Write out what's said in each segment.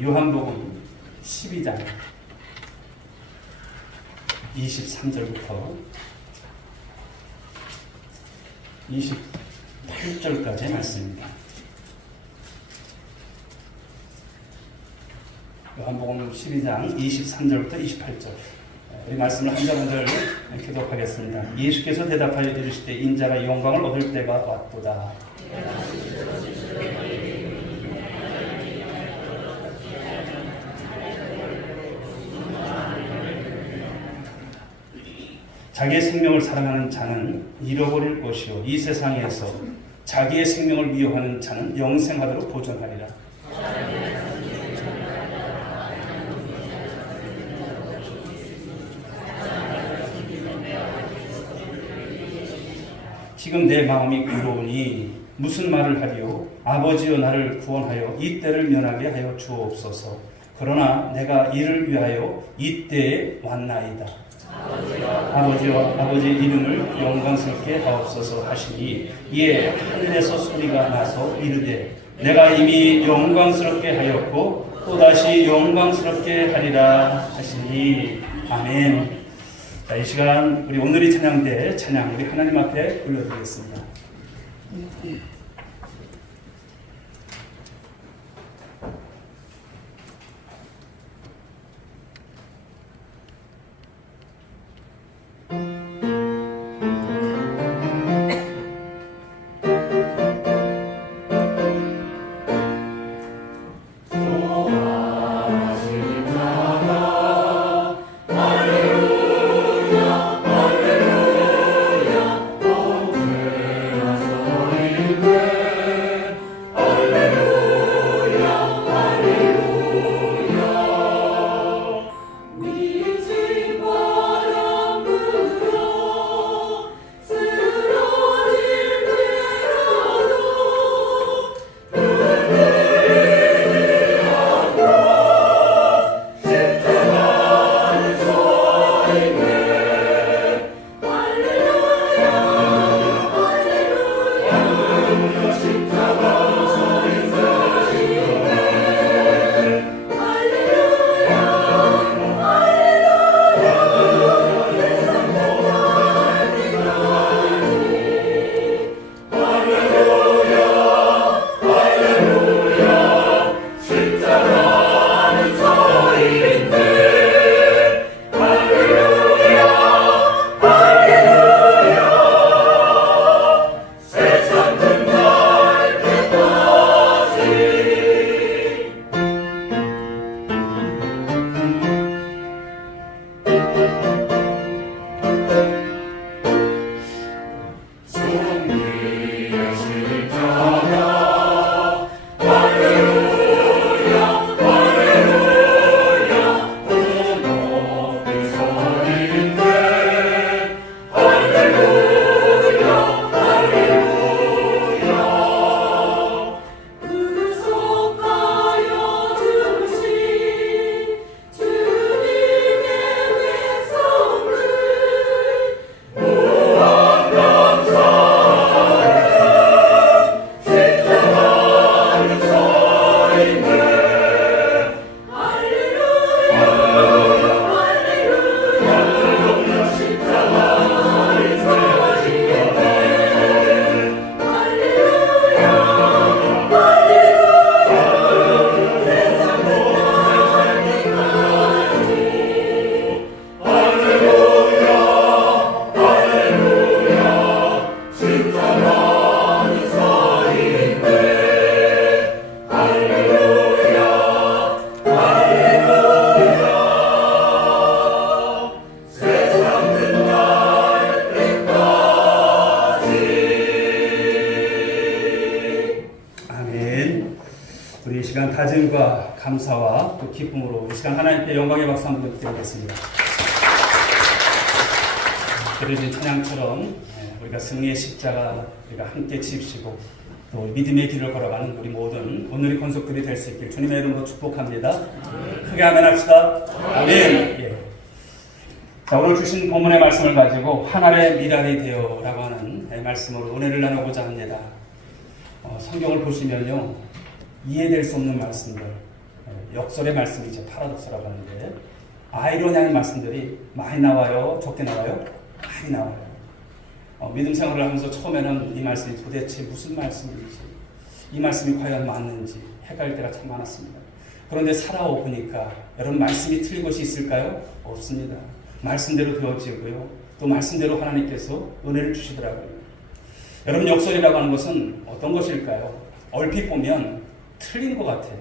요한복음 12장 23절부터 28절까지의 말씀입니다. 요한복음 12장 23절부터 28절. 이 말씀을 한 절 한 절 기도하겠습니다. 예수께서 대답하여 이르시되 인자가 영광을 얻을 때가 왔도다. 자기의 생명을 사랑하는 자는 잃어버릴 것이요 이 세상에서 자기의 생명을 미워하는 자는 영생하도록 보존하리라. 지금 내 마음이 괴로우니 무슨 말을 하리요? 아버지여 나를 구원하여 이 때를 면하게 하여 주옵소서. 그러나 내가 이를 위하여 이 때에 왔나이다. 아버지여 아버지의 이름을 영광스럽게 하옵소서 하시니 이에 하늘에서 소리가 나서 이르되 내가 이미 영광스럽게 하였고 또다시 영광스럽게 하리라 하시니 아멘. 자, 이 시간 우리 오늘의 찬양대 찬양 우리 하나님 앞에 올려드리겠습니다. 우리 이 시간 다짐과 감사와 또 기쁨으로 이 시간 하나님께 영광의 박수 한번 드리겠습니다. 드려진 찬양처럼 우리가 승리의 십자가 우리가 함께 지시고 또 믿음의 길을 걸어가는 우리 모든 오늘의 권속들이 될 수 있길 주님의 이름으로 축복합니다. 크게 아멘 합시다. 아멘. 예. 자, 오늘 주신 본문의 말씀을 가지고 하늘의 미랄이 되어라고 하는 말씀으로 은혜를 나누고자 합니다. 성경을 보시면요, 이해될 수 없는 말씀들, 역설의 말씀이 이제 파라독스라고 하는데 아이러니한 말씀들이 많이 나와요? 적게 나와요? 많이 나와요. 믿음 생활을 하면서 처음에는 이 말씀이 도대체 무슨 말씀인지, 이 말씀이 과연 맞는지 헷갈릴 때가 참 많았습니다. 그런데 살아오니까 여러분 말씀이 틀린 것이 있을까요? 없습니다. 말씀대로 되어지고요. 또 말씀대로 하나님께서 은혜를 주시더라고요. 여러분 역설이라고 하는 것은 어떤 것일까요? 얼핏 보면 틀린 것 같아요.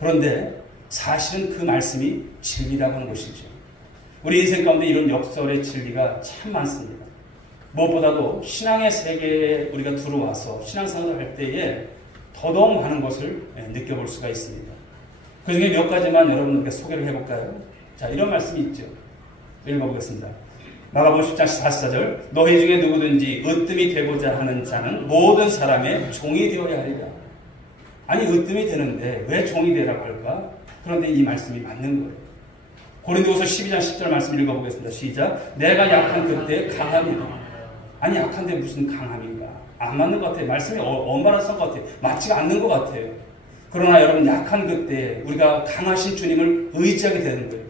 그런데 사실은 그 말씀이 진리라고 하는 것이죠. 우리 인생 가운데 이런 역설의 진리가 참 많습니다. 무엇보다도 신앙의 세계에 우리가 들어와서 신앙생활을 할 때에 더더욱 많은 것을 느껴볼 수가 있습니다. 그 중에 몇 가지만 여러분들께 소개를 해볼까요? 자, 이런 말씀이 있죠. 읽어보겠습니다. 마가복음 10장 14절 너희 중에 누구든지 으뜸이 되고자 하는 자는 모든 사람의 종이 되어야 하리라. 아니 으뜸이 되는데 왜 종이 되라고 할까? 그런데 이 말씀이 맞는 거예요. 고린도후서 12장 10절 말씀 읽어보겠습니다. 시작. 내가 약한 그때 강함이다. 아니 약한데 무슨 강함인가? 안 맞는 것 같아요. 말씀이 엄마랑 쓴 것 같아요. 맞지가 않는 것 같아요. 그러나 여러분 약한 그때 우리가 강하신 주님을 의지하게 되는 거예요.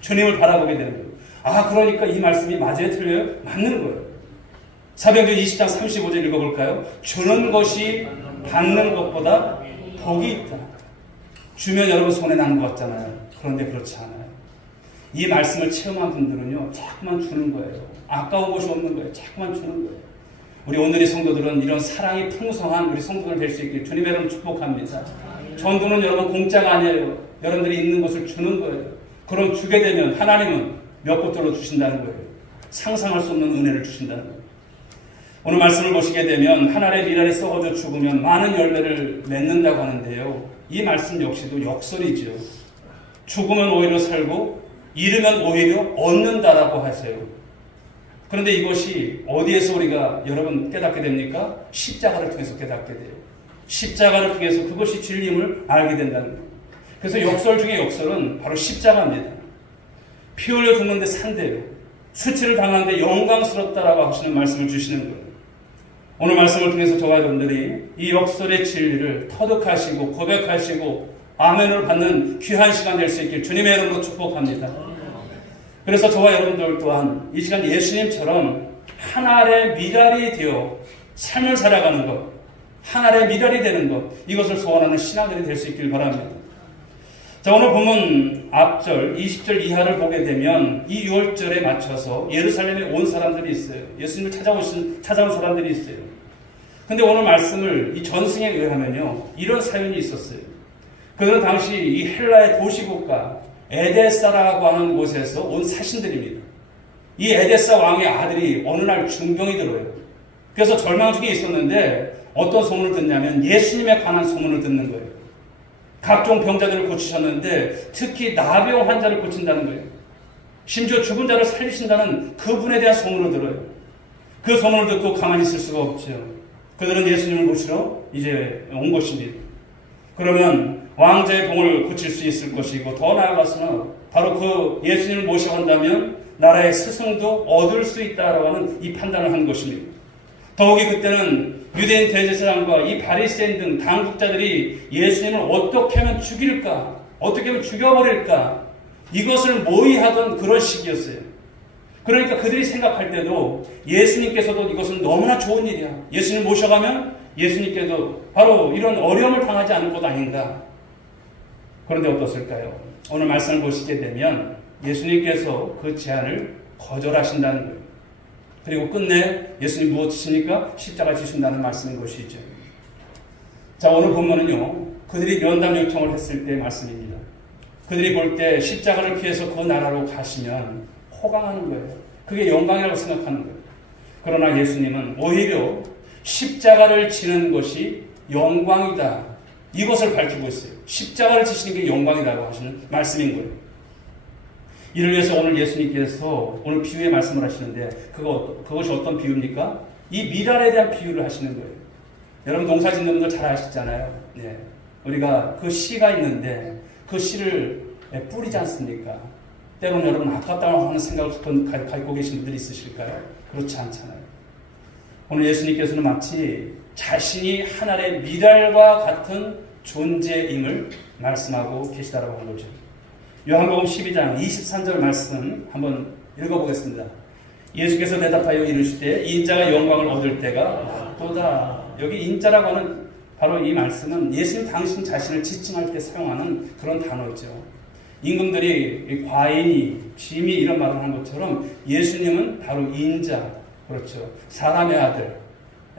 주님을 바라보게 되는 거예요. 아 그러니까 이 말씀이 맞아요? 틀려요? 맞는 거예요. 사도행전 20장 35절 읽어볼까요? 주는 것이 받는 것보다 복이 있다. 주면 여러분 손에 나는 것 같잖아요. 그런데 그렇지 않아요. 이 말씀을 체험한 분들은요 자꾸만 주는 거예요. 아까운 것이 없는 거예요. 자꾸만 주는 거예요. 우리 오늘의 성도들은 이런 사랑이 풍성한 우리 성도들 될 수 있길 주님의 이름으로 축복합니다. 전도는 여러분 공짜가 아니에요. 여러분들이 있는 것을 주는 거예요. 그럼 주게 되면 하나님은 몇 곳으로 주신다는 거예요. 상상할 수 없는 은혜를 주신다는 거예요. 오늘 말씀을 보시게 되면 한 알의 미랄이 썩어져 죽으면 많은 열매를 맺는다고 하는데요. 이 말씀 역시도 역설이죠. 죽으면 오히려 살고 잃으면 오히려 얻는다라고 하세요. 그런데 이것이 어디에서 우리가 여러분 깨닫게 됩니까? 십자가를 통해서 깨닫게 돼요. 십자가를 통해서 그것이 진리임을 알게 된다는 거예요. 그래서 역설 중에 역설은 바로 십자가입니다. 피 흘려 죽는데 산대요. 수치를 당하는데 영광스럽다라고 하시는 말씀을 주시는 거예요. 오늘 말씀을 통해서 저와 여러분들이 이 역설의 진리를 터득하시고 고백하시고 아멘을 받는 귀한 시간 될 수 있길 주님의 이름으로 축복합니다. 그래서 저와 여러분들 또한 이 시간 예수님처럼 한 알의 미랄이 되어 삶을 살아가는 것, 한 알의 미랄이 되는 것, 이것을 소원하는 신앙들이 될 수 있길 바랍니다. 자, 오늘 본문 앞절 20절 이하를 보게 되면 이 6월절에 맞춰서 예루살렘에 온 사람들이 있어요. 예수님을 찾아온 사람들이 있어요. 근데 오늘 말씀을 이 전승에 의하면요 이런 사연이 있었어요. 그들은 당시 이 헬라의 도시국가 에데사라고 하는 곳에서 온 사신들입니다. 이 에데사 왕의 아들이 어느 날 중병이 들어요. 그래서 절망 중에 있었는데 어떤 소문을 듣냐면 예수님에 관한 소문을 듣는 거예요. 각종 병자들을 고치셨는데 특히 나병 환자를 고친다는 거예요. 심지어 죽은 자를 살리신다는 그분에 대한 소문을 들어요. 그 소문을 듣고 가만히 있을 수가 없죠. 그들은 예수님을 모시러 이제 온 것입니다. 그러면 왕자의 병을 고칠 수 있을 것이고 더 나아가서는 바로 그 예수님을 모셔 간다면 나라의 스승도 얻을 수 있다라고 하는 이 판단을 한 것입니다. 더욱이 그때는 유대인 대제사장과 이 바리새인 등 당국자들이 예수님을 어떻게 하면 죽일까, 어떻게 하면 죽여버릴까, 이것을 모의하던 그런 시기였어요. 그러니까 그들이 생각할 때도 예수님께서도 이것은 너무나 좋은 일이야. 예수님 모셔가면 예수님께도 바로 이런 어려움을 당하지 않을 것 아닌가. 그런데 어떻을까요? 오늘 말씀을 보시게 되면 예수님께서 그 제안을 거절하신다는 거예요. 그리고 끝내 예수님 무엇이십니까? 십자가 지신다는 말씀인 것이죠. 자, 오늘 본문은요 그들이 면담 요청을 했을 때 말씀입니다. 그들이 볼 때 십자가를 피해서 그 나라로 가시면 호강하는 거예요. 그게 영광이라고 생각하는 거예요. 그러나 예수님은 오히려 십자가를 지는 것이 영광이다, 이것을 밝히고 있어요. 십자가를 지시는 게 영광이라고 하시는 말씀인 거예요. 이를 위해서 오늘 예수님께서 오늘 비유의 말씀을 하시는데 그것이 어떤 비유입니까? 이 미랄에 대한 비유를 하시는 거예요. 여러분 농사 짓는 분들 잘 아시잖아요. 네. 우리가 그 씨가 있는데 그 씨를 뿌리지 않습니까? 때로는 여러분 아깝다고 하는 생각을 갖고 계신 분들이 있으실까요? 그렇지 않잖아요. 오늘 예수님께서는 마치 자신이 하나의 미랄과 같은 존재임을 말씀하고 계시다라고 하는 거죠. 요한복음 12장 23절 말씀 한번 읽어보겠습니다. 예수께서 대답하여 이르시되 인자가 영광을 얻을 때가 왔도다. 여기 인자라고 하는 바로 이 말씀은 예수님 당신 자신을 지칭할 때 사용하는 그런 단어죠. 임금들이 과인이, 짐이 이런 말을 하는 것처럼 예수님은 바로 인자, 그렇죠. 사람의 아들,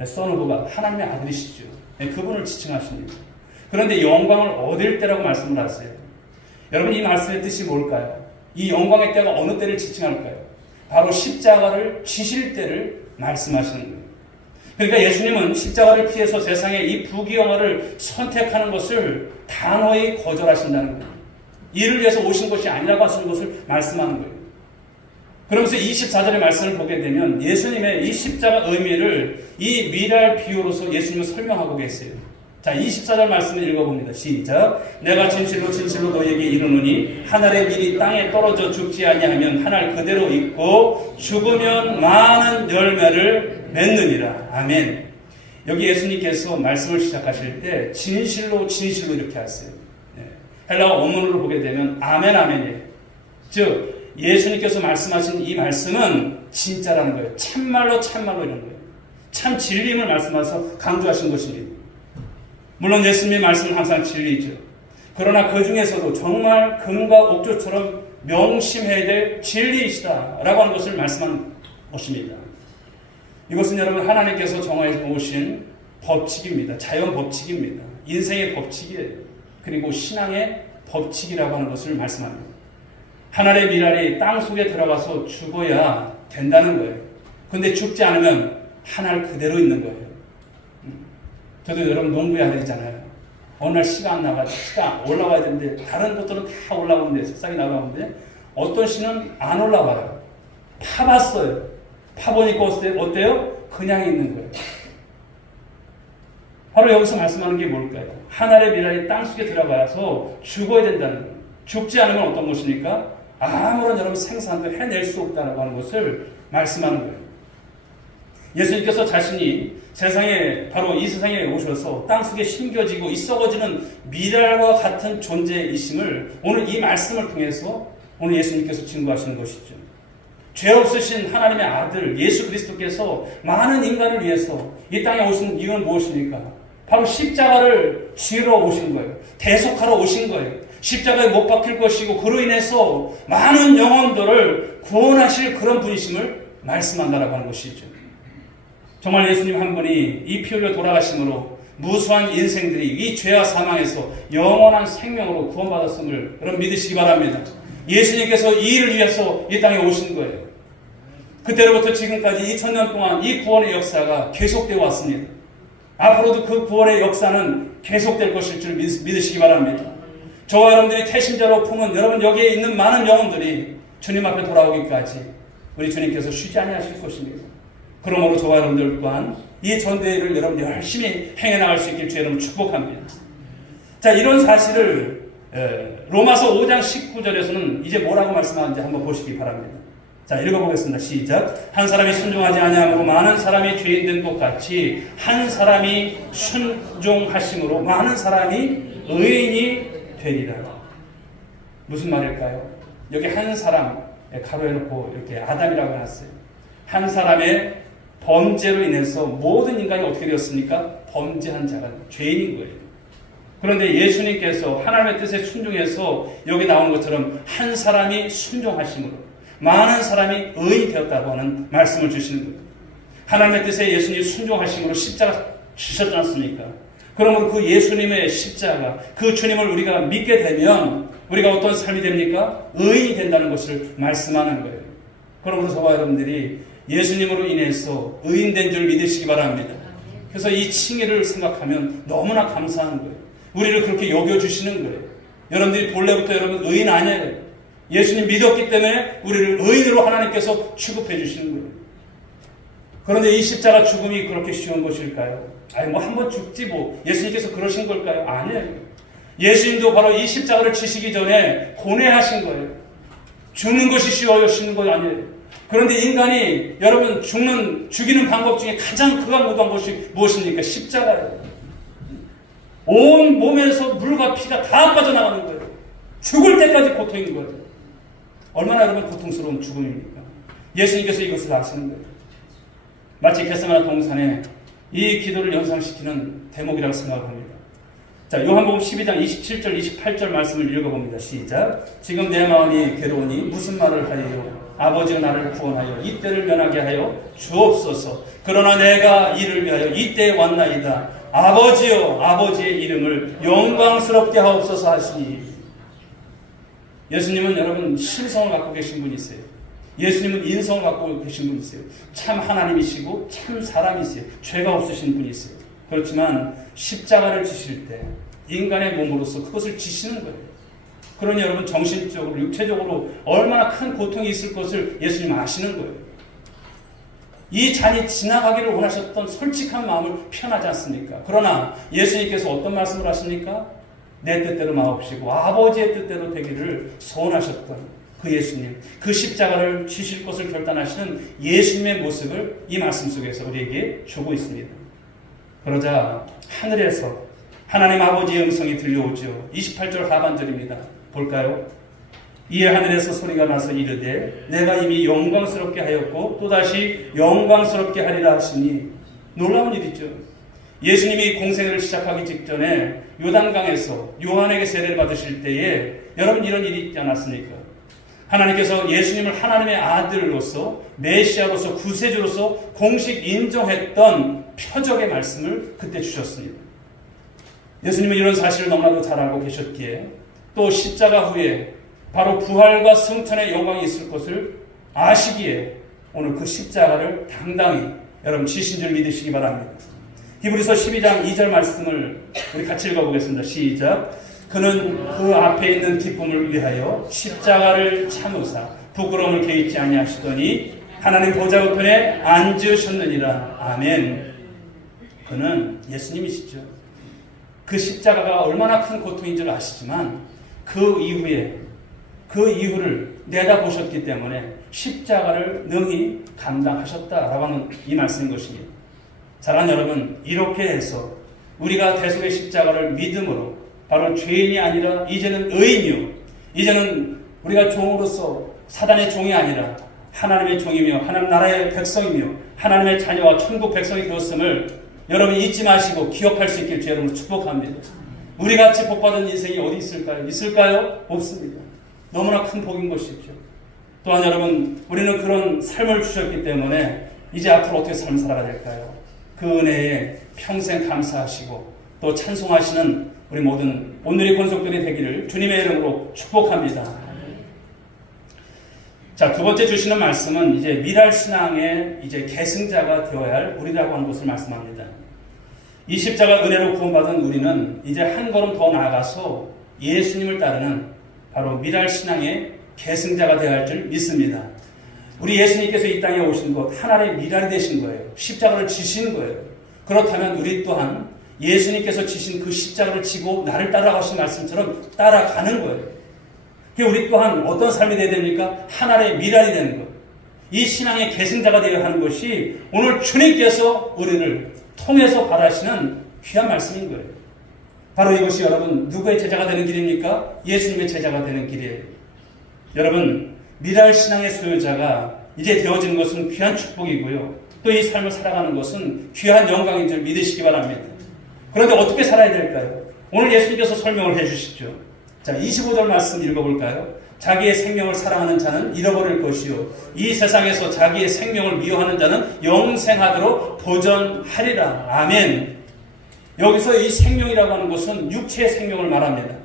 선오브가 하나님의 아들이시죠. 그분을 지칭하십니다. 그런데 영광을 얻을 때라고 말씀을 하세요. 여러분, 이 말씀의 뜻이 뭘까요? 이 영광의 때가 어느 때를 지칭할까요? 바로 십자가를 지실 때를 말씀하시는 거예요. 그러니까 예수님은 십자가를 피해서 세상의 이 부귀영화를 선택하는 것을 단호히 거절하신다는 거예요. 이를 위해서 오신 것이 아니라고 하시는 것을 말씀하는 거예요. 그러면서 24절의 말씀을 보게 되면 예수님의 이 십자가 의미를 이 미랄 비유로서 예수님은 설명하고 계세요. 자, 24절 말씀을 읽어봅니다. 시작. 내가 진실로 진실로 너희에게 이르노니 한 알의 밀이 땅에 떨어져 죽지 아니하면 한 알 그대로 있고 죽으면 많은 열매를 맺느니라. 아멘. 여기 예수님께서 말씀을 시작하실 때 진실로 진실로 이렇게 하세요. 헬라어 원문으로 보게 되면 아멘 아멘이에요. 즉 예수님께서 말씀하신 이 말씀은 진짜라는 거예요. 참말로 참말로 이런 거예요. 참 진리임을 말씀하셔서 강조하신 것입니다. 물론 예수님의 말씀은 항상 진리죠. 그러나 그 중에서도 정말 금과 옥조처럼 명심해야 될 진리이시다라고 하는 것을 말씀한 것입니다. 이것은 여러분 하나님께서 정하여 오신 법칙입니다. 자연 법칙입니다. 인생의 법칙이에요. 그리고 신앙의 법칙이라고 하는 것을 말씀합니다. 한 알의 밀알이 땅 속에 들어가서 죽어야 된다는 거예요. 그런데 죽지 않으면 한 알 그대로 있는 거예요. 저도 여러분 농부의 아들이잖아요. 어느 날 씨가 안 나가지고 씨가 올라와야 되는데 다른 것들은 다 올라오는데 새싹이 나가는데 어떤 씨는 안 올라와요. 파봤어요. 파보니까 어때요? 그냥 있는 거예요. 바로 여기서 말씀하는 게 뭘까요? 한 알의 밀알이 땅속에 들어가서 죽어야 된다는 거예요. 죽지 않으면 어떤 것입니까? 아무런 여러분 생산도 해낼 수 없다고 하는 것을 말씀하는 거예요. 예수님께서 자신이 세상에 바로 이 세상에 오셔서 땅속에 심겨지고 이 썩어지는 밀알과 같은 존재이심을 오늘 이 말씀을 통해서 오늘 예수님께서 증거하시는 것이죠. 죄 없으신 하나님의 아들 예수 그리스도께서 많은 인간을 위해서 이 땅에 오신 이유는 무엇입니까? 바로 십자가를 지으러 오신 거예요. 대속하러 오신 거예요. 십자가에 못 박힐 것이고 그로 인해서 많은 영혼들을 구원하실 그런 분이심을 말씀한다라고 하는 것이죠. 정말 예수님 한 분이 이 피 흘려 돌아가심으로 무수한 인생들이 이 죄와 사망에서 영원한 생명으로 구원받았음을 여러분 믿으시기 바랍니다. 예수님께서 이 일을 위해서 이 땅에 오신 거예요. 그때로부터 지금까지 2000년 동안 이 구원의 역사가 계속되어 왔습니다. 앞으로도 그 구원의 역사는 계속될 것일 줄 믿으시기 바랍니다. 저와 여러분들이 태신자로 품은 여러분 여기에 있는 많은 영혼들이 주님 앞에 돌아오기까지 우리 주님께서 쉬지 아니하실 것입니다. 그러므로 저와 여러분들 또한 이 전대회를 여러분 열심히 행해나갈 수 있길 주 여러분 축복합니다. 자, 이런 사실을 로마서 5장 19절에서는 이제 뭐라고 말씀하는지 한번 보시기 바랍니다. 자, 읽어보겠습니다. 시작. 한 사람이 순종하지 아니함으로 많은 사람이 죄인 된 것 같이 한 사람이 순종하심으로 많은 사람이 의인이 되리라. 무슨 말일까요? 여기 한 사람 가로해놓고 이렇게 아담이라고 해놨어요. 한 사람의 범죄로 인해서 모든 인간이 어떻게 되었습니까? 범죄한 자가 죄인인 거예요. 그런데 예수님께서 하나님의 뜻에 순종해서 여기 나오는 것처럼 한 사람이 순종하심으로 많은 사람이 의인이 되었다고 하는 말씀을 주시는 거예요. 하나님의 뜻에 예수님이 순종하심으로 십자가 지셨지 않습니까? 그러므로 그 예수님의 십자가, 그 주님을 우리가 믿게 되면 우리가 어떤 삶이 됩니까? 의인이 된다는 것을 말씀하는 거예요. 그러므로 저와 여러분들이 예수님으로 인해서 의인된 줄 믿으시기 바랍니다. 그래서 이 칭의를 생각하면 너무나 감사한 거예요. 우리를 그렇게 여겨주시는 거예요. 여러분들이 본래부터 여러분 의인 아니에요. 예수님 믿었기 때문에 우리를 의인으로 하나님께서 취급해 주시는 거예요. 그런데 이 십자가 죽음이 그렇게 쉬운 것일까요? 아니 뭐 한번 죽지 뭐 예수님께서 그러신 걸까요? 아니에요. 예수님도 바로 이 십자가를 지시기 전에 고뇌하신 거예요. 죽는 것이 쉬워지는 것 아니에요. 그런데 인간이 여러분 죽이는 방법 중에 가장 극악무도한 것이 무엇입니까? 십자가예요. 온 몸에서 물과 피가 다 빠져나가는 거예요. 죽을 때까지 고통인 거예요. 얼마나 여러분 고통스러운 죽음입니까? 예수님께서 이것을 아시는 거예요. 마치 겟세마네 동산에 이 기도를 연상시키는 대목이라고 생각합니다. 자, 요한복음 12장 27절 28절 말씀을 읽어봅니다. 시작. 지금 내 마음이 괴로우니 무슨 말을 하리요? 아버지가 나를 구원하여 이때를 면하게 하여 주옵소서. 그러나 내가 이를 위하여 이때에 왔나이다. 아버지여, 아버지의 이름을 영광스럽게 하옵소서 하시니. 예수님은 여러분 신성을 갖고 계신 분이세요. 예수님은 인성을 갖고 계신 분이세요. 참 하나님이시고 참 사람이세요. 죄가 없으신 분이세요. 그렇지만 십자가를 지실 때 인간의 몸으로서 그것을 지시는 거예요. 그러니 여러분 정신적으로 육체적으로 얼마나 큰 고통이 있을 것을 예수님 아시는 거예요. 이 잔이 지나가기를 원하셨던 솔직한 마음을 표현하지 않습니까? 그러나 예수님께서 어떤 말씀을 하십니까? 내 뜻대로 마옵시고 아버지의 뜻대로 되기를 소원하셨던 그 예수님, 그 십자가를 지실 것을 결단하시는 예수님의 모습을 이 말씀 속에서 우리에게 주고 있습니다. 그러자 하늘에서 하나님 아버지의 음성이 들려오죠. 28절 하반절입니다. 볼까요? 이에 하늘에서 소리가 나서 이르되 내가 이미 영광스럽게 하였고 또다시 영광스럽게 하리라 하시니. 놀라운 일이죠. 예수님이 공생애를 시작하기 직전에 요단강에서 요한에게 세례를 받으실 때에 여러분 이런 일이 있지 않았습니까? 하나님께서 예수님을 하나님의 아들로서 메시아로서 구세주로서 공식 인정했던 표적의 말씀을 그때 주셨습니다. 예수님은 이런 사실을 너무나도 잘 알고 계셨기에 또 십자가 후에 바로 부활과 승천의 영광이 있을 것을 아시기에 오늘 그 십자가를 당당히 여러분 지신 줄 믿으시기 바랍니다. 히브리서 12장 2절 말씀을 우리 같이 읽어보겠습니다. 시작. 그는 그 앞에 있는 기쁨을 위하여 십자가를 참으사 부끄러움을 개의치 아니하시더니 하나님 보좌 우편에 앉으셨느니라. 아멘. 그는 예수님이시죠. 그 십자가가 얼마나 큰 고통인 줄 아시지만 그 이후를 내다보셨기 때문에 십자가를 능히 감당하셨다라고 하는 이 말씀인 것입니다. 사랑하는 여러분, 이렇게 해서 우리가 대속의 십자가를 믿음으로 바로 죄인이 아니라 이제는 의인이요, 이제는 우리가 종으로서 사단의 종이 아니라 하나님의 종이며 하나님 나라의 백성이며 하나님의 자녀와 천국 백성이 되었음을 여러분 잊지 마시고 기억할 수 있길 주 여러분을 축복합니다. 우리같이 복받은 인생이 어디 있을까요? 있을까요? 없습니다. 너무나 큰 복인 것이죠. 또한 여러분, 우리는 그런 삶을 주셨기 때문에 이제 앞으로 어떻게 삶을 살아가야 될까요? 그 은혜에 평생 감사하시고 또 찬송하시는 우리 모든 오늘의 권속들이 되기를 주님의 이름으로 축복합니다. 자, 두 번째 주시는 말씀은 이제 미랄신앙의 이제 계승자가 되어야 할 우리라고 하는 것을 말씀합니다. 이 십자가 은혜로 구원받은 우리는 이제 한 걸음 더 나아가서 예수님을 따르는 바로 미랄신앙의 계승자가 되어야 할 줄 믿습니다. 우리 예수님께서 이 땅에 오신 것 하나의 미랄이 되신 거예요. 십자가를 지신 거예요. 그렇다면 우리 또한 예수님께서 지신 그 십자가를 지고 나를 따라가신 말씀처럼 따라가는 거예요. 우리 또한 어떤 삶이 되어야 됩니까? 하나의 미랄이 되는 것. 이 신앙의 계승자가 되어야 하는 것이 오늘 주님께서 우리를 통해서 바라시는 귀한 말씀인 거예요. 바로 이것이 여러분 누구의 제자가 되는 길입니까? 예수님의 제자가 되는 길이에요. 여러분, 미랄 신앙의 소유자가 이제 되어지는 것은 귀한 축복이고요. 또 이 삶을 살아가는 것은 귀한 영광인 줄 믿으시기 바랍니다. 그런데 어떻게 살아야 될까요? 오늘 예수님께서 설명을 해주시죠. 자, 25절 말씀 읽어볼까요? 자기의 생명을 사랑하는 자는 잃어버릴 것이요 이 세상에서 자기의 생명을 미워하는 자는 영생하도록 보전하리라. 아멘. 여기서 이 생명이라고 하는 것은 육체의 생명을 말합니다.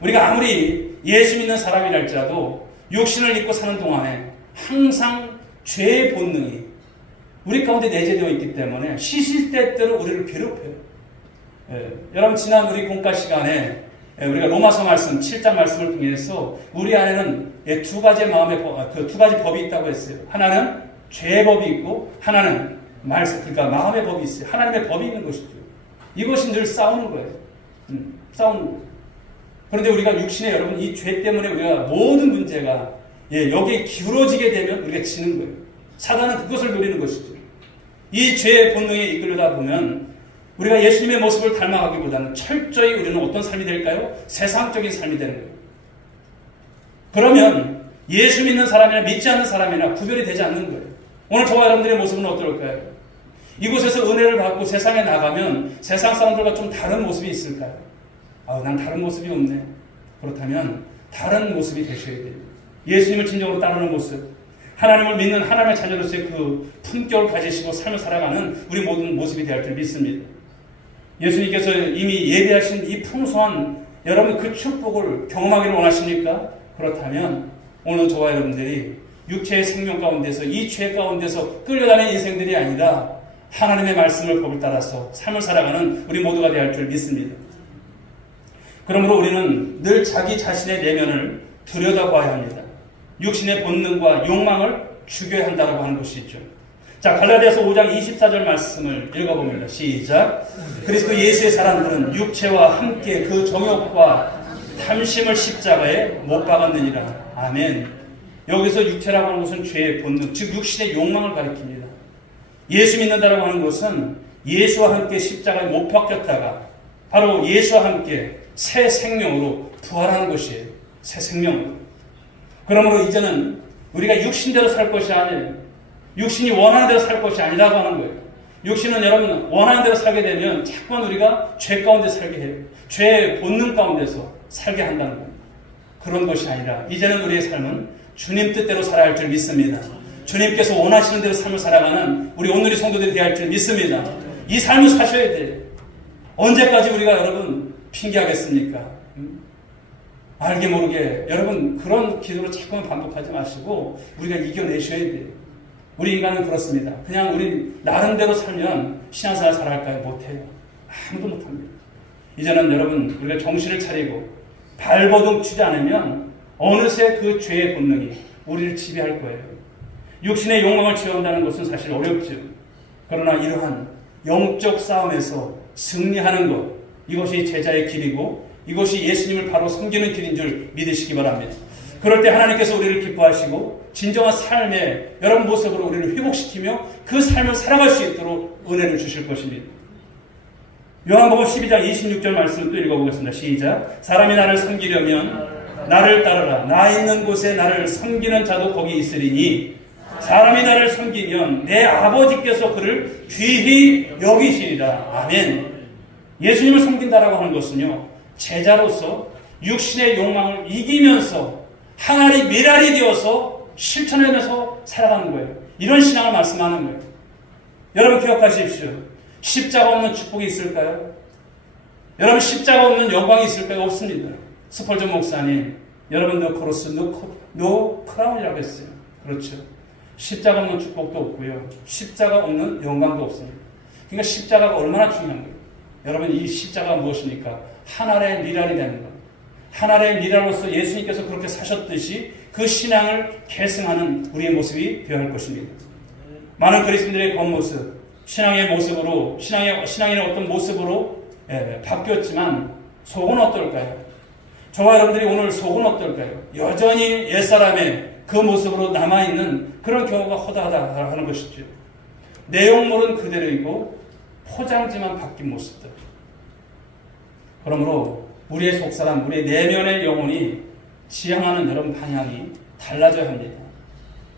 우리가 아무리 예수 믿는 사람이라 할지라도 육신을 입고 사는 동안에 항상 죄의 본능이 우리 가운데 내재되어 있기 때문에 시시때때로 우리를 괴롭혀요. 여러분, 지난 우리 공과 시간에 우리가 로마서 말씀 7장 말씀을 통해서 우리 안에는 두 가지 두 가지 법이 있다고 했어요. 하나는 죄의 법이 있고 하나는 그러니까 마음의 법이 있어요. 하나님의 법이 있는 것이죠. 이것이 늘 싸우는 거예요. 싸우는 거예요. 그런데 우리가 육신에 여러분 이 죄 때문에 우리가 모든 문제가 여기에 기울어지게 되면 우리가 지는 거예요. 사단은 그것을 노리는 것이죠. 이 죄의 본능에 이끌려다 보면 우리가 예수님의 모습을 닮아가기보다는 철저히 우리는 어떤 삶이 될까요? 세상적인 삶이 되는 거예요. 그러면 예수 믿는 사람이나 믿지 않는 사람이나 구별이 되지 않는 거예요. 오늘 저와 여러분들의 모습은 어떨까요? 이곳에서 은혜를 받고 세상에 나가면 세상 사람들과 좀 다른 모습이 있을까요? 난 다른 모습이 없네. 그렇다면 다른 모습이 되셔야 돼요. 예수님을 진정으로 따르는 모습, 하나님을 믿는 하나님의 자녀로서의 그 품격을 가지시고 삶을 살아가는 우리 모든 모습이 되어야 할 줄 믿습니다. 예수님께서 이미 예비하신 이 풍성한 여러분 그 축복을 경험하기를 원하십니까? 그렇다면 오늘 저와 여러분들이 육체의 생명 가운데서 이 죄 가운데서 끌려다니는 인생들이 아니라 하나님의 말씀을 법을 따라서 삶을 살아가는 우리 모두가 되어야 할 줄 믿습니다. 그러므로 우리는 늘 자기 자신의 내면을 들여다봐야 합니다. 육신의 본능과 욕망을 죽여야 한다고 하는 것이 있죠. 자, 갈라디아서 5장 24절 말씀을 읽어봅니다. 시작. 그리스도 예수의 사람들은 육체와 함께 그 정욕과 탐심을 십자가에 못 박았느니라. 아멘. 여기서 육체라고 하는 것은 죄의 본능, 즉 육신의 욕망을 가리킵니다. 예수 믿는다라고 하는 것은 예수와 함께 십자가에 못 박혔다가 바로 예수와 함께 새 생명으로 부활하는 것이에요. 새 생명으로. 그러므로 이제는 우리가 육신대로 살 것이 아니에요. 육신이 원하는 대로 살 것이 아니라고 하는 거예요. 육신은 여러분 원하는 대로 살게 되면 자꾸만 우리가 죄 가운데 살게 해요. 죄의 본능 가운데서 살게 한다는 거예요. 그런 것이 아니라 이제는 우리의 삶은 주님 뜻대로 살아야 할 줄 믿습니다. 주님께서 원하시는 대로 삶을 살아가는 우리 오늘의 성도들이 되어야 할 줄 믿습니다. 이 삶을 사셔야 돼요. 언제까지 우리가 여러분 핑계하겠습니까? 알게 모르게 여러분 그런 기도를 자꾸만 반복하지 마시고 우리가 이겨내셔야 돼요. 우리 인간은 그렇습니다. 그냥 우리 나름대로 살면 신앙생활 잘할까요? 못해요. 아무도 못합니다. 이제는 여러분 우리가 정신을 차리고 발버둥 치지 않으면 어느새 그 죄의 본능이 우리를 지배할 거예요. 육신의 욕망을 채운다는 것은 사실 어렵죠. 그러나 이러한 영적 싸움에서 승리하는 것, 이것이 제자의 길이고 이것이 예수님을 바로 섬기는 길인 줄 믿으시기 바랍니다. 그럴 때 하나님께서 우리를 기뻐하시고 진정한 삶의 여러분 모습으로 우리를 회복시키며 그 삶을 살아갈 수 있도록 은혜를 주실 것입니다. 요한복음 12장 26절 말씀을 또 읽어보겠습니다. 시작. 사람이 나를 섬기려면 나를 따르라. 나 있는 곳에 나를 섬기는 자도 거기 있으리니 사람이 나를 섬기면 내 아버지께서 그를 귀히 여기시리라. 아멘. 예수님을 섬긴다라고 하는 것은요, 제자로서 육신의 욕망을 이기면서 항아리 메랄이 되어서 실천하면서 살아가는 거예요. 이런 신앙을 말씀하는 거예요. 여러분 기억하십시오. 십자가 없는 축복이 있을까요? 여러분 십자가 없는 영광이 있을까요? 없습니다. 스펄전 목사님, 여러분 no cross, no crown이라고 했어요. 그렇죠. 십자가 없는 축복도 없고요. 십자가 없는 영광도 없습니다. 그러니까 십자가가 얼마나 중요한 거예요. 여러분 이 십자가가 무엇입니까? 하나의 미랄이 되는 것. 하나의 미랄로서 예수님께서 그렇게 사셨듯이 그 신앙을 계승하는 우리의 모습이 되어야 할 것입니다. 많은 그리스도인들의 겉모습, 신앙의 모습으로, 신앙의 어떤 모습으로 바뀌었지만 속은 어떨까요? 저와 여러분들이 오늘 속은 어떨까요? 여전히 옛사람의 그 모습으로 남아있는 그런 경우가 허다하다 하는 것이죠. 내용물은 그대로이고 포장지만 바뀐 모습들. 그러므로 우리의 속사람, 우리의 내면의 영혼이 지향하는 여러분 방향이 달라져야 합니다.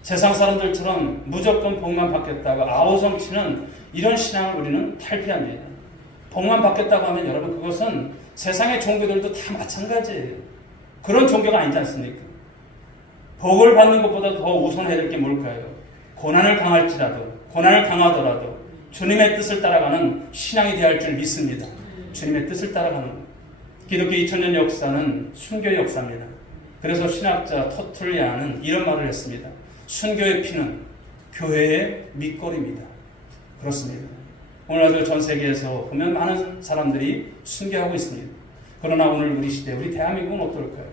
세상 사람들처럼 무조건 복만 받겠다고 아우성치는 이런 신앙을 우리는 탈피합니다. 복만 받겠다고 하면 여러분 그것은 세상의 종교들도 다 마찬가지예요. 그런 종교가 아니지 않습니까? 복을 받는 것보다 더 우선해야 될 게 뭘까요? 고난을 당하더라도 주님의 뜻을 따라가는 신앙이 되어야 할 줄 믿습니다. 주님의 뜻을 따라가는 것. 기독교 2000년 역사는 순교의 역사입니다. 그래서 신학자 터툴리아는 이런 말을 했습니다. 순교의 피는 교회의 밑거리입니다. 그렇습니다. 오늘날 전 세계에서 보면 많은 사람들이 순교하고 있습니다. 그러나 오늘 우리 시대, 우리 대한민국은 어떨까요?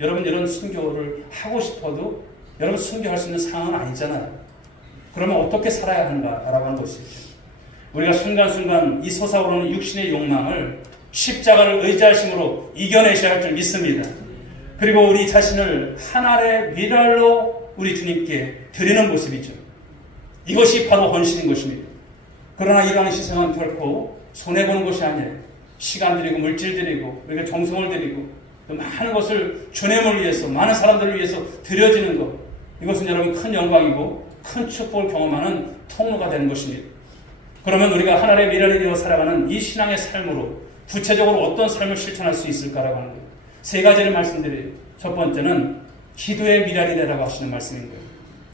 여러분 이런 순교를 하고 싶어도 여러분 순교할 수 있는 상황은 아니잖아요. 그러면 어떻게 살아야 하는가라고 하는 것이죠. 우리가 순간순간 이 솟아오르는 육신의 욕망을 십자가를 의지하심으로 이겨내셔야 할 줄 믿습니다. 그리고 우리 자신을 하나의 미랄로 우리 주님께 드리는 모습이죠. 이것이 바로 헌신인 것입니다. 그러나 이러한 희생은 결코 손해보는 것이 아니에요. 시간 들이고 물질 들이고 우리가 정성을 들이고 많은 것을 주님을 위해서 많은 사람들을 위해서 드려지는 것, 이것은 여러분 큰 영광이고 큰 축복을 경험하는 통로가 되는 것입니다. 그러면 우리가 하나님의 미랄이 되어 살아가는 이 신앙의 삶으로 구체적으로 어떤 삶을 실천할 수 있을까라고 하는 거예요. 세 가지를 말씀드려요. 첫 번째는 기도의 미랄이 되라고 하시는 말씀인 거예요.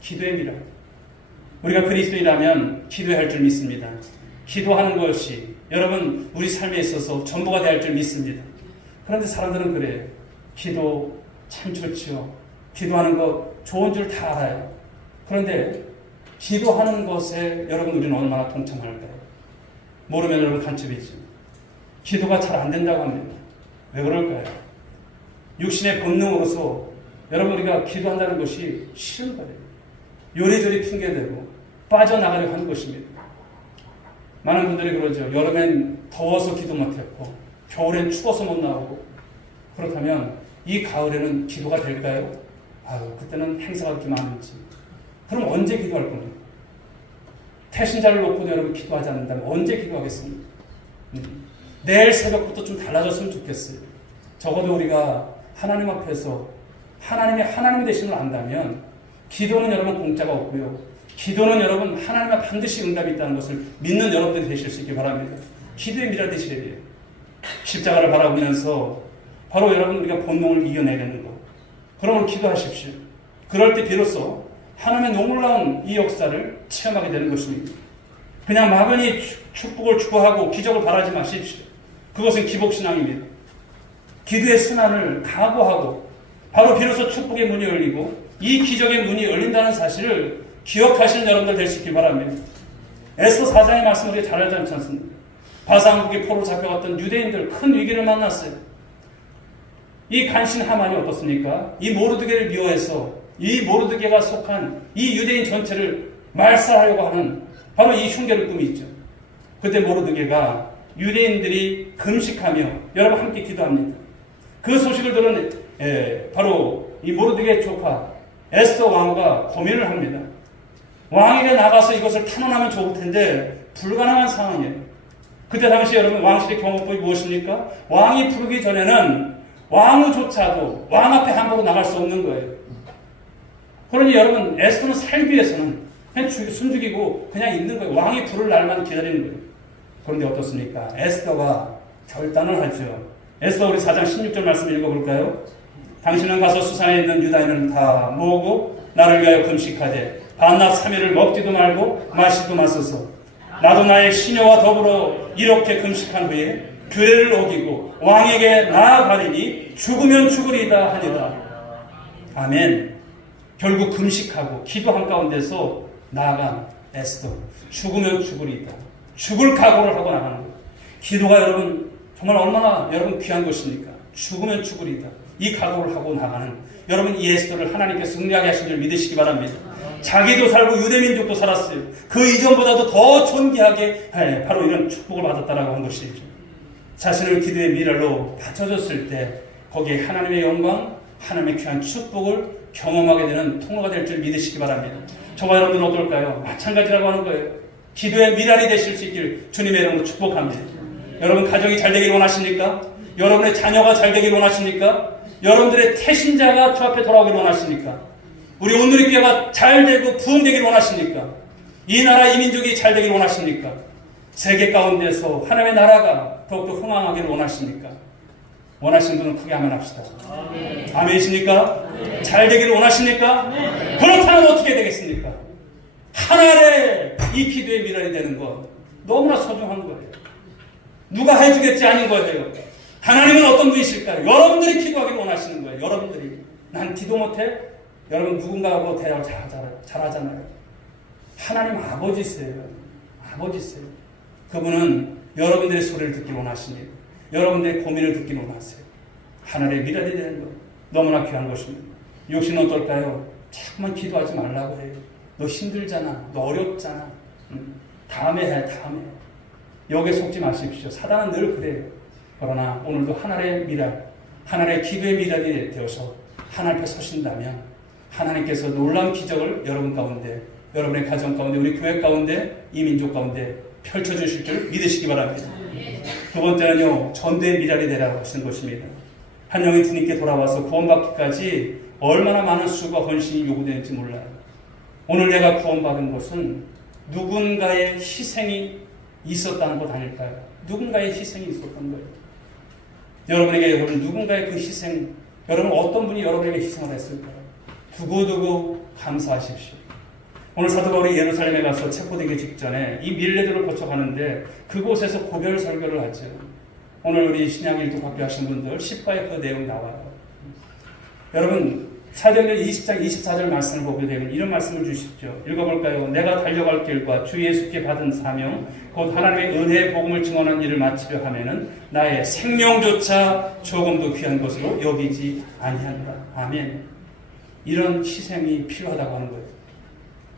기도의 미랄. 우리가 그리스도인이라면 기도해야 할 줄 믿습니다. 기도하는 것이 여러분 우리 삶에 있어서 전부가 되어야 할 줄 믿습니다. 그런데 사람들은 그래요. 기도 참 좋지요. 기도하는 것 좋은 줄 다 알아요. 그런데 기도하는 것에 여러분 우리는 얼마나 동참할까요? 모르면 여러분 간첩이죠. 기도가 잘 안 된다고 합니다. 왜 그럴까요? 육신의 본능으로서 여러분 우리가 기도한다는 것이 싫은 거예요. 요리조리 핑계대고 빠져나가려고 하는 것입니다. 많은 분들이 그러죠. 여름엔 더워서 기도 못했고 겨울엔 추워서 못 나오고, 그렇다면 이 가을에는 기도가 될까요? 그때는 행사가 그렇게 많은지. 그럼 언제 기도할 겁니까? 태신자를 놓고도 여러분 기도하지 않는다면 언제 기도하겠습니까? 내일 새벽부터 좀 달라졌으면 좋겠어요. 적어도 우리가 하나님 앞에서 하나님이 하나님 되심을 안다면 기도는 여러분 공짜가 없고요. 기도는 여러분 하나님 앞에 반드시 응답이 있다는 것을 믿는 여러분들이 되실 수 있길 바랍니다. 기도의 미랄 되시게 돼요. 십자가를 바라보면서 바로 여러분 우리가 본능을 이겨내는 것. 그러면 기도하십시오. 그럴 때 비로소 하나님의 놀라운 이 역사를 체험하게 되는 것입니다. 그냥 막연히 축복을 추구하고 기적을 바라지 마십시오. 그것은 기복신앙입니다. 기도의 순환을 각오하고 바로 비로소 축복의 문이 열리고 이 기적의 문이 열린다는 사실을 기억하시는 여러분들 될 수 있길 바랍니다. 에스더 4장의 말씀을 우리가 잘 알지 않습니까? 바산국의 포로 잡혀갔던 유대인들 큰 위기를 만났어요. 이 간신 하만이 어떻습니까? 이 모르드게를 미워해서 이 모르드게가 속한 이 유대인 전체를 말살하려고 하는 바로 이 흉계를 꿈이 있죠. 그때 모르드게가 유대인들이 금식하며 여러분 함께 기도합니다. 그 소식을 들은 바로 이 모르드게의 조카 에스더 왕후가 고민을 합니다. 왕에게 나가서 이것을 탄원하면 좋을 텐데 불가능한 상황이에요. 그때 당시 여러분 왕실의 경호법이 무엇입니까? 왕이 부르기 전에는 왕후조차도 왕 앞에 함부로 나갈 수 없는 거예요. 그러니 여러분 에스더는 살기 위해서는 그냥 숨죽이고 그냥 있는 거예요. 왕이 부를 날만 기다리는 거예요. 그런데 어떻습니까? 에스더가 결단을 하죠. 에스더 우리 4장 16절 말씀 읽어볼까요? 당신은 가서 수산에 있는 유다인을 다 모으고 나를 위하여 금식하되 반낮 3일을 먹지도 말고 마시도 마소서. 나도 나의 시녀와 더불어 이렇게 금식한 후에 규례를 어기고 왕에게 나아가리니 죽으면 죽으리이다 하니라. 아멘. 결국 금식하고 기도한 가운데서 나아간 에스더. 죽으면 죽으리이다. 죽을 각오를 하고 나가는 거예요. 기도가 여러분 정말 얼마나 여러분 귀한 것입니까? 죽으면 죽으리이다. 이 각오를 하고 나가는 여러분 이 에스더를 하나님께서 승리하게 하신 줄 믿으시기 바랍니다. 자기도 살고 유대민족도 살았어요. 그 이전보다도 더 존귀하게 바로 이런 축복을 받았다라고 한 것이죠. 자신을 기도의 미랄로 바쳐줬을 때 거기에 하나님의 영광, 하나님의 귀한 축복을 경험하게 되는 통로가 될 줄 믿으시기 바랍니다. 저와 여러분은 어떨까요? 마찬가지라고 하는 거예요. 기도의 미랄이 되실 수 있길 주님의 이름으로 축복합니다. 여러분 가정이 잘 되길 원하십니까? 여러분의 자녀가 잘 되길 원하십니까? 여러분들의 태신자가 주 앞에 돌아오길 원하십니까? 우리 온누리교회가 잘 되고 부흥되길 원하십니까? 이 나라 이 민족이 잘 되길 원하십니까? 세계 가운데서 하나님의 나라가 더욱더 흥황하기를 원하십니까? 원하시는 분은 크게 아멘 합시다. 아멘이십니까? 잘 되기를 원하십니까? 그렇다면 어떻게 되겠습니까? 하나의 이 기도의 미랄이 되는 것 너무나 소중한 거예요. 누가 해주겠지 아닌 거예요. 하나님은 어떤 분이실까요? 여러분들이 기도하기를 원하시는 거예요. 여러분들이. 난 기도 못해? 여러분 누군가하고 대화를 잘하잖아요. 하나님 아버지세요. 아버지세요. 그분은 여러분들의 소리를 듣기 원하십니다. 여러분들의 고민을 듣기 원하세요. 하늘의 미랄이 되는 것 너무나 귀한 것입니다. 육신은 어떨까요? 자꾸만 기도하지 말라고 해요. 너 힘들잖아. 너 어렵잖아. 다음에 해. 다음에. 여기에 속지 마십시오. 사단은 늘 그래요. 그러나 오늘도 하나의 미랄, 하나의 기도의 미랄이 되어서 하나님 앞에 서신다면 하나님께서 놀라운 기적을 여러분 가운데, 여러분의 가정 가운데, 우리 교회 가운데, 이 민족 가운데 펼쳐주실 줄 믿으시기 바랍니다. 두 번째는요, 전도의 미랄이 되라고 하시는 것입니다. 한 영이 주님께 돌아와서 구원받기까지 얼마나 많은 수고와 헌신이 요구되는지 몰라요. 오늘 내가 구원받은 것은 누군가의 희생이 있었다는 것 아닐까요? 누군가의 희생이 있었던 거예요. 여러분 누군가의 그 희생, 여러분 어떤 분이 여러분에게 희생을 했을까요? 두고두고 감사하십시오. 오늘 사도 바울이 예루살렘에 가서 체포되기 직전에 이 밀레도를 거쳐가는데 그곳에서 고별 설교를 하죠. 오늘 우리 신약일도 발표하신 분들 10과에 그 내용이 나와요. 여러분 사도행전 20장 24절 말씀을 보게 되면 이런 말씀을 주십시오. 읽어볼까요? 내가 달려갈 길과 주 예수께 받은 사명 곧 하나님의 은혜의 복음을 증언하는 일을 마치려 하면은 나의 생명조차 조금도 귀한 것으로 여기지 아니하노라. 아멘. 이런 희생이 필요하다고 하는 거예요.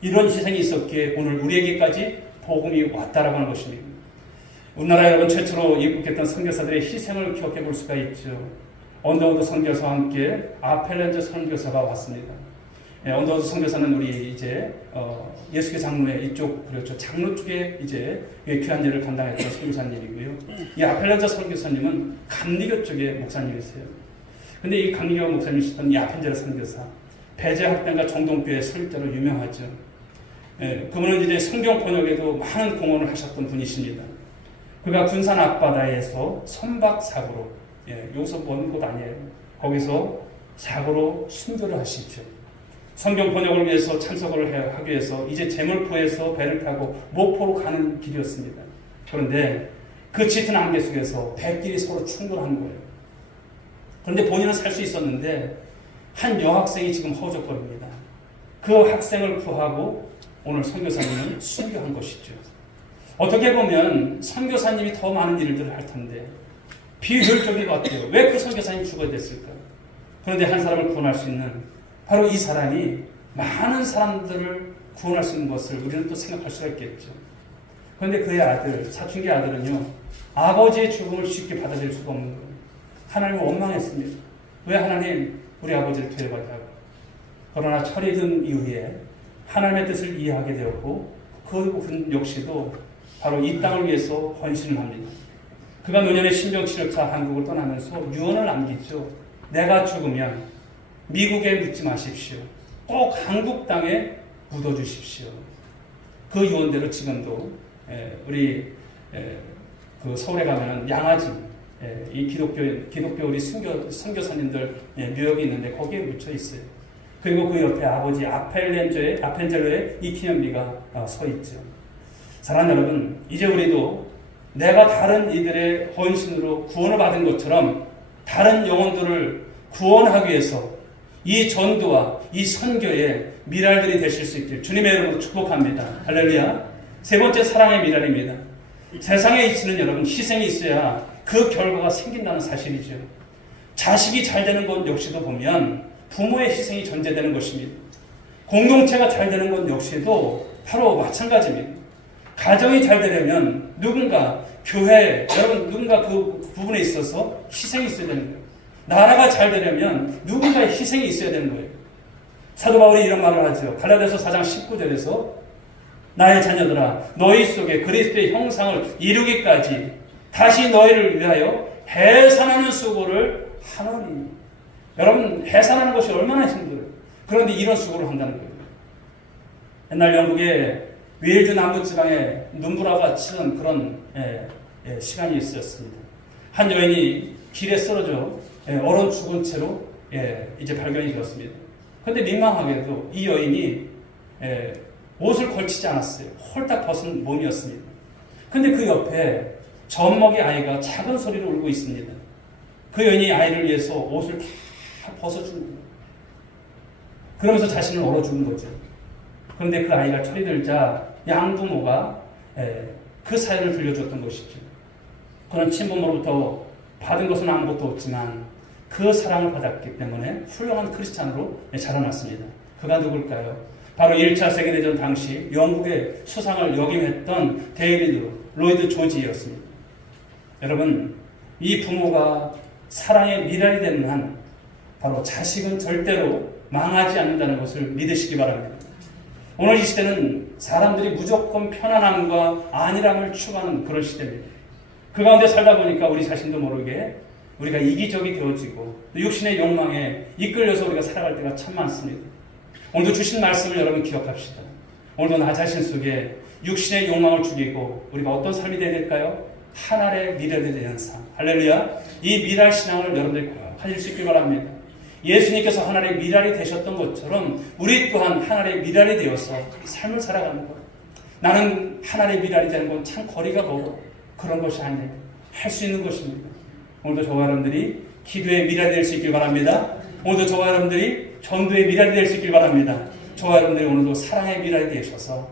이런 희생이 있었기에 오늘 우리에게까지 복음이 왔다라고 하는 것입니다. 우리나라 여러분 최초로 입국했던 선교사들의 희생을 기억해 볼 수가 있죠. 언더우드 선교사와 함께 아펠렌저 선교사가 왔습니다. 언더우드 선교사는 우리 이제 예수교 장로의 이쪽 그렇죠 장로 쪽에 이제 귀한 일을 감당했던 선교사님이고요. 이 아펠렌저 선교사님은 감리교 쪽의 목사님이세요. 근데 이 감리교 목사님이셨던 이 아펠렌저 선교사 배제학당과 정동교회 설립자로 유명하죠. 그분은 이제 성경 번역에도 많은 공헌을 하셨던 분이십니다. 그가 군산 앞바다에서 선박 사고로, 여기서 먼 곳 아니에요. 거기서 사고로 순교를 하시죠. 성경 번역을 위해서 참석을 하기 위해서 이제 제물포에서 배를 타고 목포로 가는 길이었습니다. 그런데 그 짙은 안개 속에서 배끼리 서로 충돌하는 거예요. 그런데 본인은 살 수 있었는데 한 여학생이 지금 허우적거립니다. 그 학생을 구하고 오늘 선교사님은 순교한 것이죠. 어떻게 보면 선교사님이 더 많은 일들을 할 텐데 비효율적인 것 같아요. 왜 그 선교사님이 죽어야 됐을까? 그런데 한 사람을 구원할 수 있는 바로 이 사람이 많은 사람들을 구원할 수 있는 것을 우리는 또 생각할 수가 있겠죠. 그런데 그의 아들, 사춘기 아들은요, 아버지의 죽음을 쉽게 받아들일 수가 없는 거예요. 하나님을 원망했습니다. 왜 하나님 우리 아버지를 데려가다가. 그러나 철이 든 이후에 하나님의 뜻을 이해하게 되었고 그 역시도 바로 이 땅을 위해서 헌신을 합니다. 그가 노년의 신병치료차 한국을 떠나면서 유언을 남기죠. 내가 죽으면 미국에 묻지 마십시오. 꼭 한국 땅에 묻어주십시오. 그 유언대로 지금도 우리 그 서울에 가면은 양아지 이 기독교 우리 선교사님들 뉴욕에 있는데 거기에 묻혀 있어요. 그리고 그 옆에 아버지 아펜젤로의 이 기념비가 서 있죠. 사랑하는 여러분, 이제 우리도 내가 다른 이들의 헌신으로 구원을 받은 것처럼 다른 영혼들을 구원하기 위해서 이 전도와 이 선교의 미랄들이 되실 수 있길 주님의 이름으로 축복합니다. 할렐루야. 세 번째 사랑의 미랄입니다. 세상에 있는 여러분 희생이 있어야 그 결과가 생긴다는 사실이죠. 자식이 잘 되는 것 역시도 보면 부모의 희생이 전제되는 것입니다. 공동체가 잘 되는 것 역시도 바로 마찬가지입니다. 가정이 잘 되려면 누군가 교회, 여러분 누군가 그 부분에 있어서 희생이 있어야 되는 거예요. 나라가 잘 되려면 누군가의 희생이 있어야 되는 거예요. 사도 바울이 이런 말을 하죠. 갈라디아서 4장 19절에서 나의 자녀들아 너희 속에 그리스도의 형상을 이루기까지 다시 너희를 위하여 해산하는 수고를 하노니. 여러분 해산하는 것이 얼마나 힘들어요. 그런데 이런 수고를 한다는 거예요. 옛날 영국의 웨일즈 남부지방에 눈보라가 치는 그런 시간이 있었습니다. 한 여인이 길에 쓰러져 얼어 죽은 채로 이제 발견이 되었습니다. 그런데 민망하게도 이 여인이 옷을 걸치지 않았어요. 홀딱 벗은 몸이었습니다. 그런데 그 옆에 젖먹이 아이가 작은 소리로 울고 있습니다. 그 여인이 아이를 위해서 옷을 다 벗어주는 거예요. 그러면서 자신을 얼어 죽는 거죠. 그런데 그 아이가 철이 들자 양부모가 그 사연을 들려줬던 것이죠. 그는 친부모로부터 받은 것은 아무것도 없지만 그 사랑을 받았기 때문에 훌륭한 크리스찬으로 자라났습니다. 그가 누굴까요? 바로 1차 세계대전 당시 영국의 수상을 역임했던 데이비드 로이드 조지였습니다. 여러분, 이 부모가 사랑의 미랄이 되는 한 바로 자식은 절대로 망하지 않는다는 것을 믿으시기 바랍니다. 오늘 이 시대는 사람들이 무조건 편안함과 안일함을 추구하는 그런 시대입니다. 그 가운데 살다 보니까 우리 자신도 모르게 우리가 이기적이 되어지고 육신의 욕망에 이끌려서 우리가 살아갈 때가 참 많습니다. 오늘도 주신 말씀을 여러분 기억합시다. 오늘도 나 자신 속에 육신의 욕망을 죽이고 우리가 어떤 삶이 되어야 될까요? 하늘의 미래를 되는 삶. 할렐루야. 이 미랄 신앙을 여러분들이 꼭 가질 수 있길 바랍니다. 예수님께서 하늘의 미랄이 되셨던 것처럼 우리 또한 하늘의 미랄이 되어서 삶을 살아가는 것. 나는 하늘의 미랄이 되는 건 참 거리가 멀어. 그런 것이 아니에요. 할 수 있는 것입니다. 오늘도 저와 여러분들이 기도의 미랄이 될 수 있길 바랍니다. 오늘도 저와 여러분들이 전도의 미랄이 될 수 있길 바랍니다. 저와 여러분들이 오늘도 사랑의 미랄이 되셔서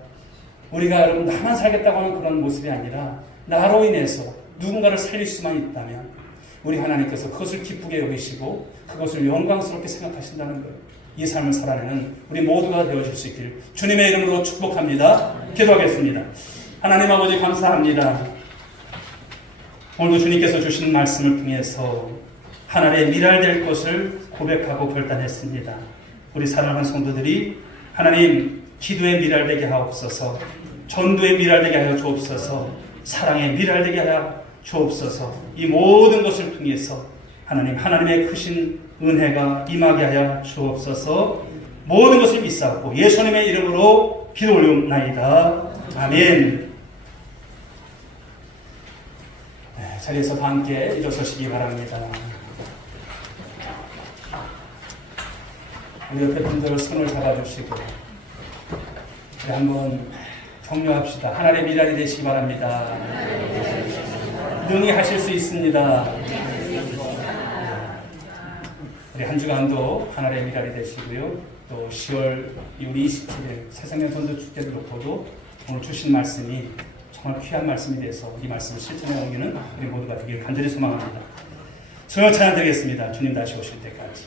우리가 여러분 나만 살겠다고 하는 그런 모습이 아니라 나로 인해서 누군가를 살릴 수만 있다면 우리 하나님께서 그것을 기쁘게 여기시고 그것을 영광스럽게 생각하신다는 거예요. 이 삶을 살아내는 우리 모두가 되어줄 수 있길 주님의 이름으로 축복합니다. 기도하겠습니다. 하나님 아버지 감사합니다. 오늘도 주님께서 주신 말씀을 통해서 하늘의 미랄될 것을 고백하고 결단했습니다. 우리 사랑하는 성도들이 하나님 기도의 미랄되게 하옵소서, 전도의 미랄되게 하여 주옵소서, 사랑의 미랄되게 하여 주옵소서. 이 모든 것을 통해서 하나님의 크신 은혜가 임하게 하여 주옵소서. 모든 것을 믿사옵고 예수님의 이름으로 기도 올리옵나이다. 아멘. 자리에서 함께 일어서시기 바랍니다. 우리 옆에 분들 손을 잡아주시고 우리 한번 격려합시다. 하늘의 미랄이 되시기 바랍니다. 능히 하실 수 있습니다. 우리 한 주간도 하늘의 미랄이 되시고요. 또 10월 27일 세상의 전도 축제를 놓고도 오늘 주신 말씀이 정말 귀한 말씀이 돼서 이 말씀을 실천해 옮기는 우리 모두가 되길 간절히 소망합니다. 수요 찬양 드리겠습니다. 주님 다시 오실 때까지.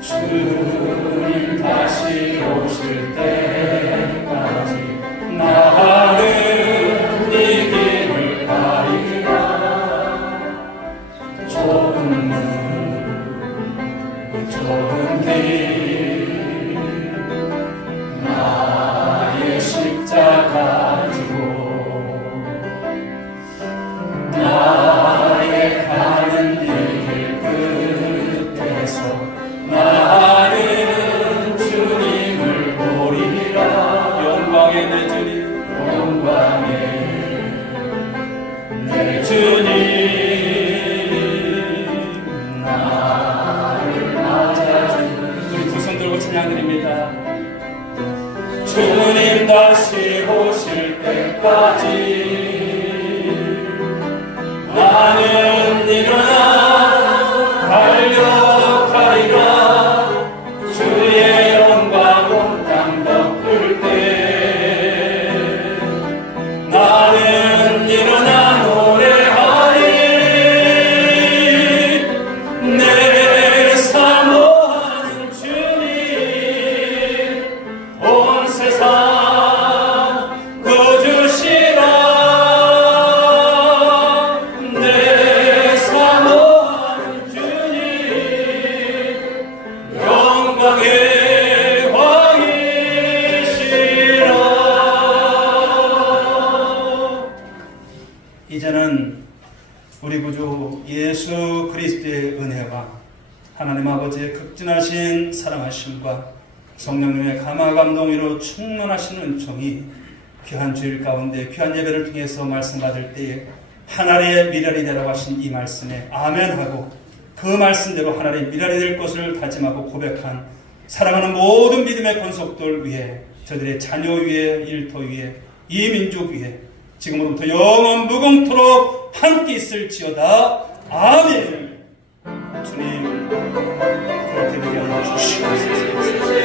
주님 다시 오실 때까지 나는 이 길을 가리라. 좁은 길 나의 십자가 지고 나의 가는 길 끝에서 나는 주님을 보리라. 영광의 내 주님, 영광의 내 주님, 나를 맞아주는 우리 두 손 들고 찬양드립니다. 주님 다시 오실 때까지 나는 일어나 달려가리라. 주의 영광 온 땅 덮을 때 나는 일어나 노래하리. 내 사모하는 주님 온 세상 구주시라. 내 사모하는 주님 영광의 왕이시라. 이제는 우리 구주 예수 그리스도의 은혜와 하나님 아버지의 극진하신 사랑하심과 성령님의 감화 감동으로 충만하신 은총이 귀한 주일 가운데 귀한 예배를 통해서 말씀 받을 때에 하늘의 미랄이 되라고 하신 이 말씀에 아멘하고 그 말씀대로 하늘의 미랄이 될 것을 다짐하고 고백한 사랑하는 모든 믿음의 권속들 위에, 저들의 자녀 위에, 일터 위에, 이 민족 위에 지금으로부터 영원 무궁토록 함께 있을지어다. 아멘. 주님 그렇게 되게 하여 주시옵소서.